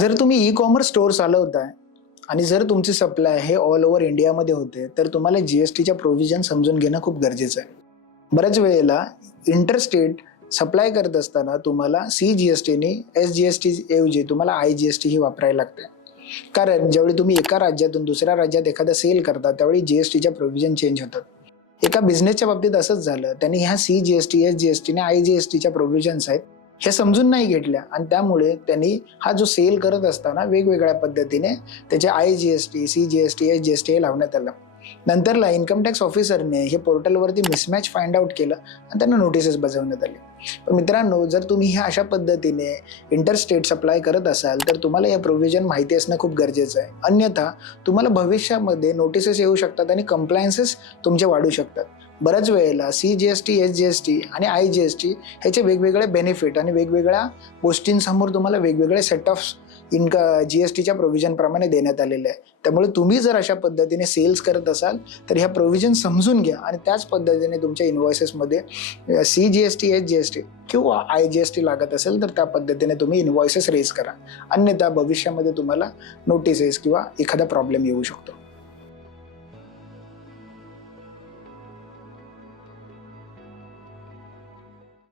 जर तुम्ही e-commerce store चालवताय आणि जर तुमची सप्लाय हे ऑल ओव्हर इंडियामध्ये होते, तर तुम्हाला जी-एस-टीच्या प्रोव्हिजन समजून घेणं खूप गरजेचं आहे. बऱ्याच वेळेला इंटरस्टेट सप्लाय करत असताना तुम्हाला सी-जी-एस-टीने एस-जी-एस-टी ऐवजी तुम्हाला आय-जी-एस-टी ही वापरायला लागते. कारण ज्यावेळी तुम्ही एका राज्यातून दुसऱ्या राज्यात एखादा सेल करता, त्यावेळी जी-एस-टीच्या प्रोव्हिजन चेंज होतात. एका बिझनेसच्या बाबतीत असंच झालं. त्यांनी ह्या सी-जी-एस-टी, एस-जी-एस-टी आणि आय-जी-एस-टीच्या प्रोव्हिजन्स आहेत, हे समजून नाही घेतल्या आणि त्यामुळे त्यांनी हा जो सेल करत असताना वेगवेगळ्या पद्धतीने त्याचे आय-जी-एस-टी, सी-जी-एस-टी, एस-जी-एस-टी हे लावण्यात आलं. नंतरला इन्कम टॅक्स ऑफिसरने हे पोर्टलवरती मिसमॅच फाइंड आउट केलं आणि त्यांना नोटिसेस बजावण्यात आली. पण मित्रांनो, जर तुम्ही ह्या अशा पद्धतीने इंटरस्टेट सप्लाय करत असाल, तर तुम्हाला या प्रोव्हिजन माहिती असणं खूप गरजेचं आहे. अन्यथा तुम्हाला भविष्यामध्ये नोटिसेस येऊ शकतात आणि कंप्लायन्सेस तुमचे वाढू शकतात. बऱ्याच वेळेला सी-जी-एस-टी, एस-जी-एस-टी आणि आय-जी-एस-टी ह्याचे वेगवेगळे बेनिफिट आणि वेगवेगळ्या गोष्टींसमोर तुम्हाला वेगवेगळे सेट ऑफ जी-एस-टीच्या प्रोव्हिजनप्रमाणे देण्यात आलेले आहे. त्यामुळे तुम्ही जर अशा पद्धतीने सेल्स करत असाल, तर ह्या प्रोव्हिजन समजून घ्या आणि त्याच पद्धतीने तुमच्या इन्व्हॉइसेसमध्ये सी-जी-एस-टी, एस-जी-एस-टी किंवा आय-जी-एस-टी लागत असेल, तर त्या पद्धतीने तुम्ही इन्व्हॉइसेस रेज करा. अन्यथा भविष्यामध्ये तुम्हाला नोटिसेस किंवा एखादा प्रॉब्लेम येऊ शकतो.